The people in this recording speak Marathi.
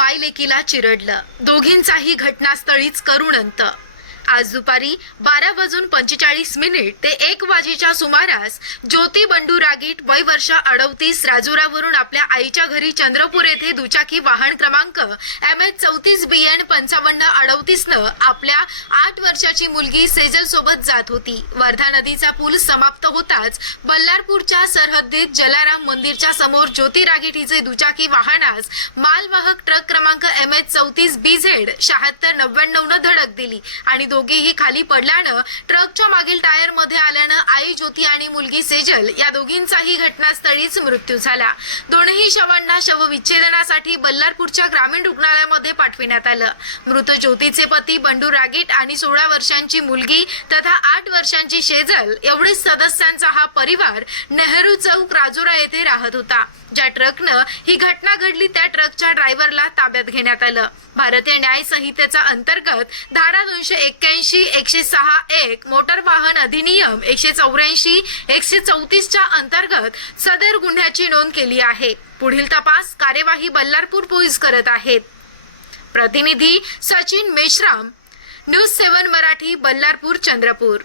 मुलानं माय लेकीला चिरडलं. दोघींचाही घटनास्थळीच करुण अंत आज दुपारी बारा वाजून पंचेचाळीस मिनिट ते एक वाजेच्या सुमारास ज्योती बंडू रागीट वय वर्ष अडवतीस राजुरावरून आपल्या आईच्या घरी चंद्रपूर येथे दुचाकी वाहन क्रमांक एम एच चौतीस बी एन पंचावन्न अडवतीसनं आपल्या आठ वर्षाची मुलगी सेजल सोबत जात होती. वर्धा नदीचा पूल समाप्त होताच बल्लारपूरच्या सरहद्दीत जलाराम मंदिरच्या समोर ज्योती रागीट हिचे दुचाकी वाहनास मालवाहक ट्रक क्रमांक एम एच चौतीस बी झेड शहात्तर नव्याण्णव न धडक दिली आणि दोघेही खाली पडल्यानं ट्रकच्या मागील टायरमध्ये आल्यानं आई ज्योती आणि मुलगी सेजल या दोघींचाही घटनास्थळीच मृत्यू झाला. दोनही शवांना शवविच्छेदनासाठी बल्लारपूरच्या ग्रामीण रुग्णालयामध्ये पाठविण्यात आलं. मृत ज्योतीचे पती बंडू रागीट आणि सोळा वर्षांची मुलगी तथा आठ वर्षांची शेजल एवढीच सदस्यांचा हा परिवार नेहरू चौक राजुरा येथे राहत होता. ज्या ट्रकनं ही घटना घडली त्या ट्रकच्या ड्रायव्हरला ताब्यात घेण्यात आलं. भारतीय न्याय संहितेचा अंतर्गत धारा दोनशे एक्क्याऐंशी एकशे सहा एक मोटर वाहन अधिनियम एकशे चौऱ्याऐंशी एकशे चौतीसच्या अंतर्गत सदर गुन्ह्याची नोंद केली आहे. पुढील तपास कार्यवाही बल्लारपूर पोलीस करत आहेत. प्रतिनिधी सचिन मेश्राम न्यूज सेवन मराठी बल्लारपूर चंद्रपूर.